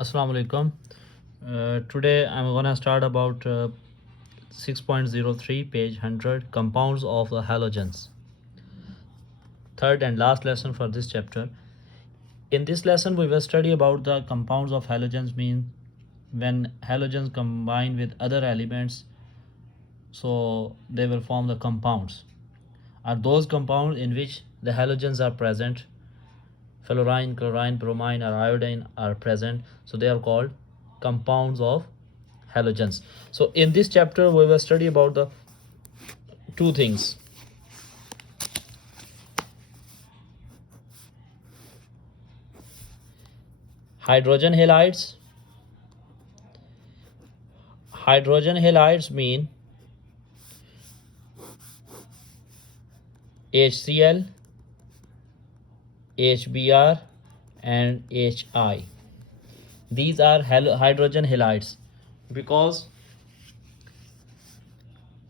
Assalamu alaikum. Today I'm gonna start about 6.03 page 100 compounds of the halogens. Third and last lesson for this chapter. In this lesson we will study about the compounds of halogens, mean when halogens combine with other elements, so they will form the compounds. Are those compounds in which the halogens are present, fluorine, chlorine, bromine or iodine are present, so they are called compounds of halogens. So in this chapter we will study about the two things: hydrogen halides. Hydrogen halides mean HCl, HBr and HI. These are hydrogen halides because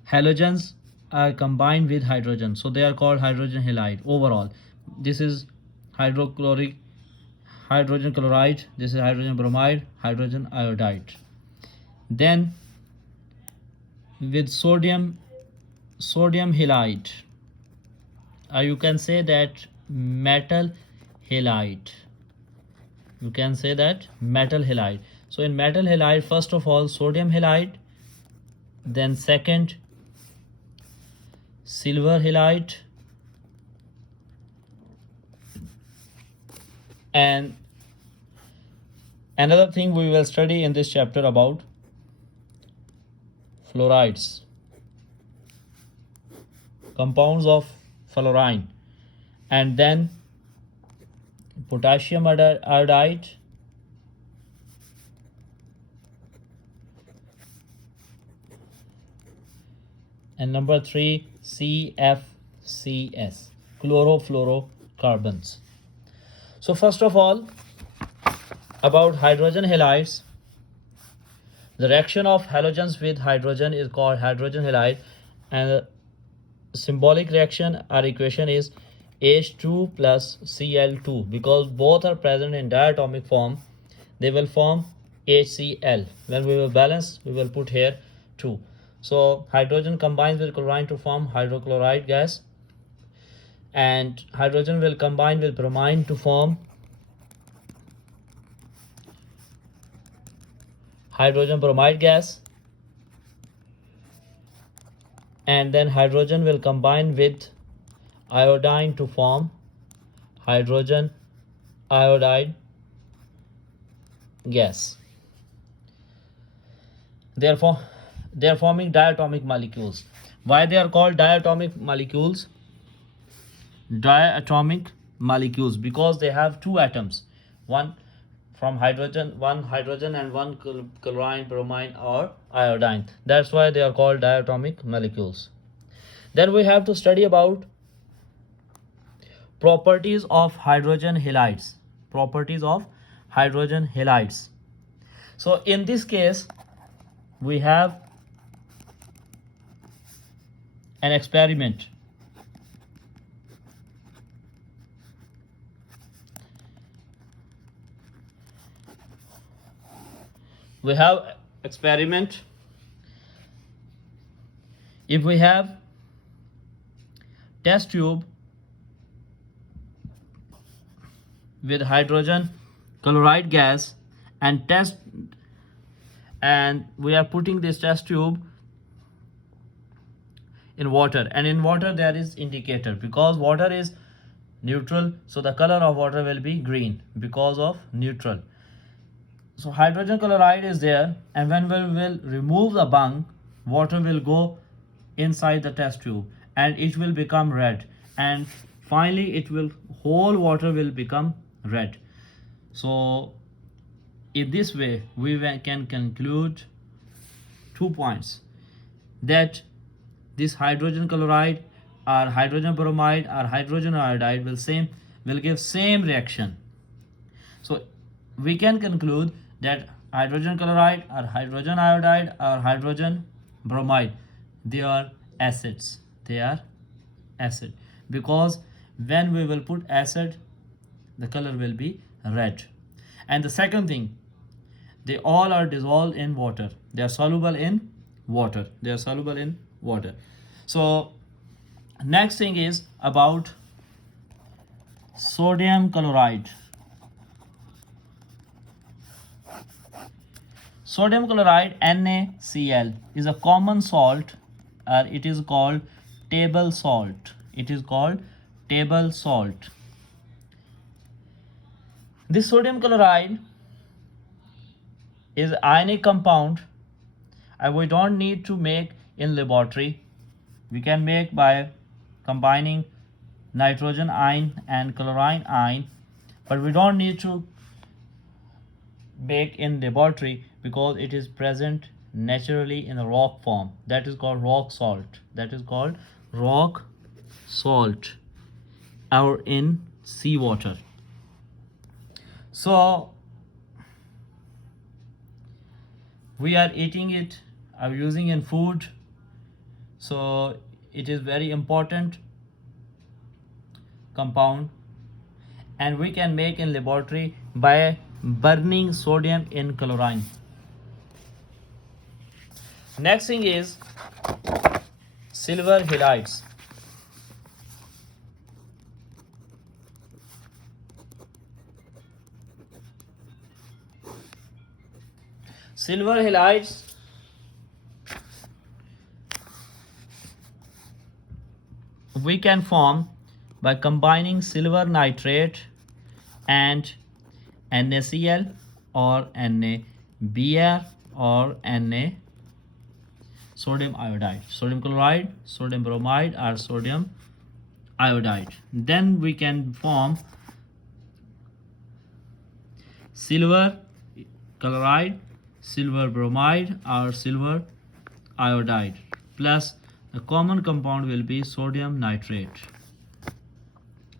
halogens are combined with hydrogen, so they are called hydrogen halide overall. This is hydrochloric hydrogen chloride, this is hydrogen bromide, hydrogen iodide. Then with sodium halide, you can say that metal halide. You can say that metal halide. So in metal halide, first of all sodium halide, then second silver halide, and another thing we will study in this chapter about fluorides, compounds of fluorine, and then potassium iodide, and number 3 CFCs, chlorofluorocarbons. So first of all, about hydrogen halides, the reaction of halogens with hydrogen is called hydrogen halide, and symbolic reaction or equation is H2 plus Cl2. Because both are present in diatomic form, they will form HCl. When we will balance, we will put here 2. So hydrogen combines with chlorine to form hydrochloride gas, and hydrogen will combine with bromine to form hydrogen bromide gas, and then hydrogen will combine with iodine to form hydrogen iodide gas. Therefore, they are forming diatomic molecules. Why they are called diatomic molecules? Diatomic molecules because they have two atoms, one from hydrogen, one hydrogen and one chlorine, bromine or iodine. That's why they are called diatomic molecules. Then we have to study about properties of hydrogen halides. Properties of hydrogen halides. So in this case we have an experiment. We have experiment. If we have test tube with hydrogen chloride gas and we are putting this test tube in water, and in water there is indicator because water is neutral, so the color of water will be green because of neutral. So hydrogen chloride is there, and when we will remove the bung, water will go inside the test tube and it will become red, and finally it will whole water will become red. So in this way we can conclude 2 points: that this hydrogen chloride or hydrogen bromide or hydrogen iodide will give same reaction. So we can conclude that hydrogen chloride or hydrogen iodide or hydrogen bromide, they are acids. They are acid because when we will put acid, the color will be red. And the second thing, They all are dissolved in water. They are soluble in water. They are soluble in water. So next thing is about sodium chloride. Sodium chloride NaCl is a common salt, or it is called table salt. It is called table salt. This sodium chloride is ionic compound, and we don't need to make in laboratory. We can make by combining nitrogen ion and chlorine ion, but we don't need to make in laboratory because it is present naturally in a rock form. That is called rock salt. That is called rock salt, or in seawater. So we are eating it, are using in food, so it is very important compound, and we can make in laboratory by burning sodium in chlorine. Next thing is silver halides. Silver halides we can form by combining silver nitrate and NaCl or NaBr or Na sodium iodide, sodium chloride, sodium bromide, or sodium iodide. Then we can form silver chloride, silver bromide, or silver iodide, plus the common compound will be sodium nitrate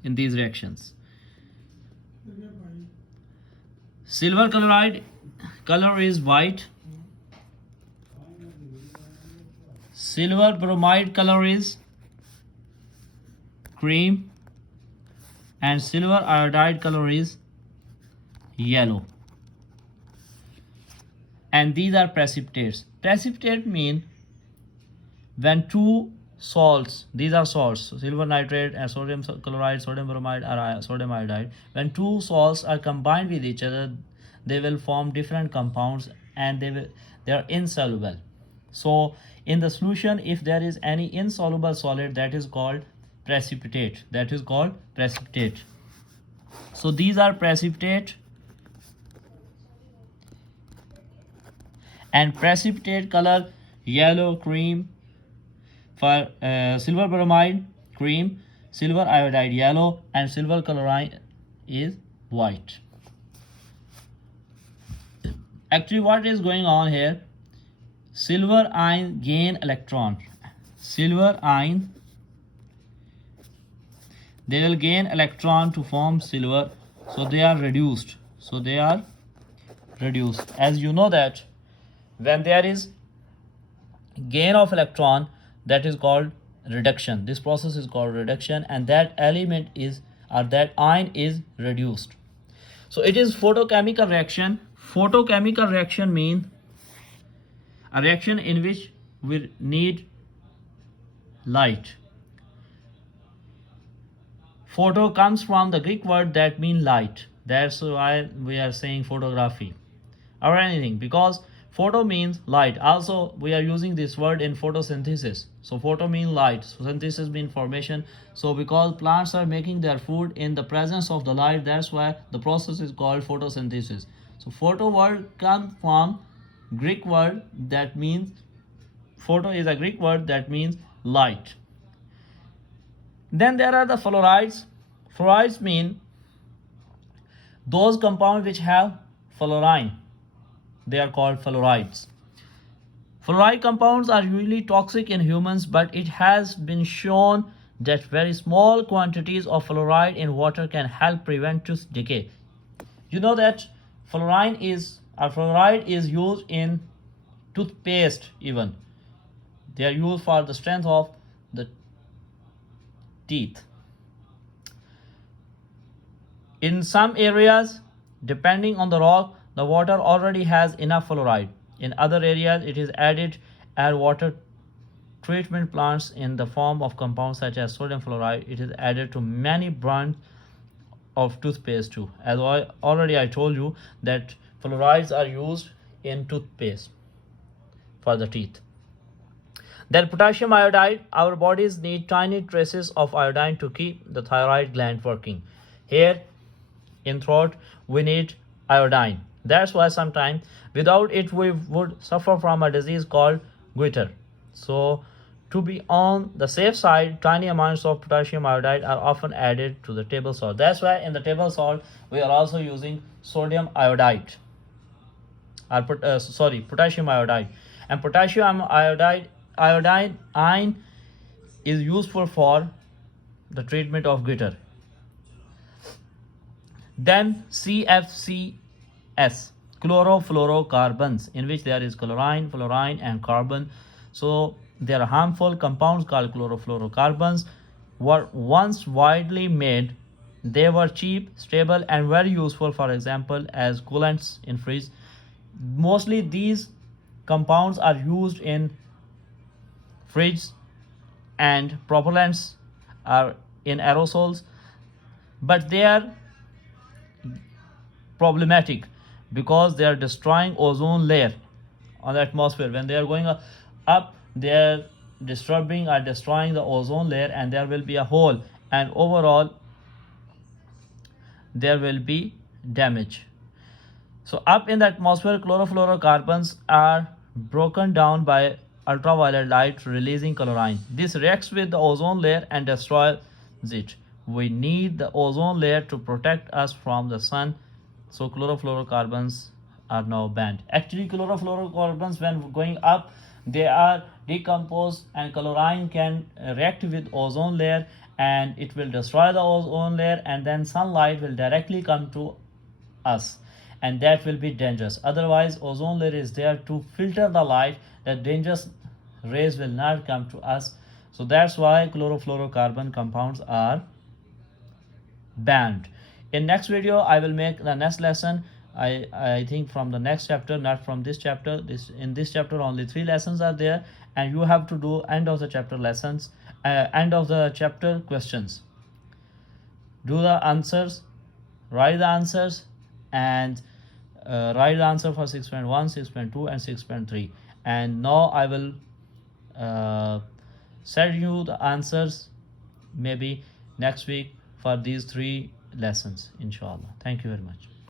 in these reactions. Silver chloride color is white, silver bromide color is cream, and silver iodide color is yellow. And these are precipitates. Precipitate mean when two salts, these are salts, silver nitrate and sodium chloride, sodium bromide, or sodium iodide, when two salts are combined with each other, they will form different compounds, and they are insoluble. So in the solution, if there is any insoluble solid, that is called precipitate. That is called precipitate. So these are precipitate, and precipitate color yellow, cream. For silver bromide cream, silver iodide yellow, and silver chloride is white. Actually, what is going on here? Silver ion gain electron. Silver ion, they will gain electron to form silver, so they are reduced. So they are reduced. As you know that when there is gain of electron, that is called reduction. This process is called reduction, and that element is, or that ion is reduced. So it is photochemical reaction. Photochemical reaction mean a reaction in which we need light. Photo comes from the Greek word that means light. That's why we are saying photography or anything, because photo means light. Also, we are using this word in photosynthesis. So photo means light, so synthesis means formation. So because plants are making their food in the presence of the light, that's why the process is called photosynthesis. So photo word comes from Greek word that means, photo is a Greek word that means light. Then there are the fluorides. Fluorides mean those compounds which have fluorine. They are called fluorides. Fluoride compounds are usually toxic in humans, but it has been shown that very small quantities of fluoride in water can help prevent tooth decay. You know that fluoride is used in toothpaste even. They are used for the strength of the teeth. In some areas, depending on the rock, the water already has enough fluoride. In other areas, it is added as water treatment plants in the form of compounds such as sodium fluoride. It is added to many brands of toothpaste too. As I told you that fluorides are used in toothpaste for the teeth. Then potassium iodide, our bodies need tiny traces of iodine to keep the thyroid gland working. Here in throat we need iodine. That's why sometimes without it we would suffer from a disease called goiter. So to be on the safe side, tiny amounts of potassium iodide are often added to the table salt. That's why in the table salt we are also using sodium iodide, or potassium iodide. And potassium iodine is useful for the treatment of goiter. Then CFCs, chlorofluorocarbons, in which there is chlorine, fluorine, and carbon. So there are harmful compounds called chlorofluorocarbons were once widely made. They were cheap, stable, and very useful, for example, as coolants in fridge. Mostly these compounds are used in fridge, and propellants are in aerosols, but they are problematic because they are destroying ozone layer on the atmosphere. When they are going up, they are destroying the ozone layer, and there will be a hole, and overall there will be damage. So up in the atmosphere, chlorofluorocarbons are broken down by ultraviolet light, releasing chlorine. This reacts with the ozone layer and destroys it. We need the ozone layer to protect us from the sun, so chlorofluorocarbons are now banned. Actually, chlorofluorocarbons, when going up, they are decomposed, and chlorine can react with ozone layer, and it will destroy the ozone layer, and then sunlight will directly come to us, and that will be dangerous. Otherwise, ozone layer is there to filter the light, that dangerous rays will not come to us. So that's why chlorofluorocarbon compounds are banned. In next video I will make the next lesson. I think from the next chapter, not from this chapter. In this chapter only 3 lessons are there, and you have to do end of the chapter lessons, end of the chapter questions. Do the answers, write the answers, and write the answer for 6.1, 6.2, and 6.3. And now I will send you the answers maybe next week for these 3 lessons, inshallah. Thank you very much.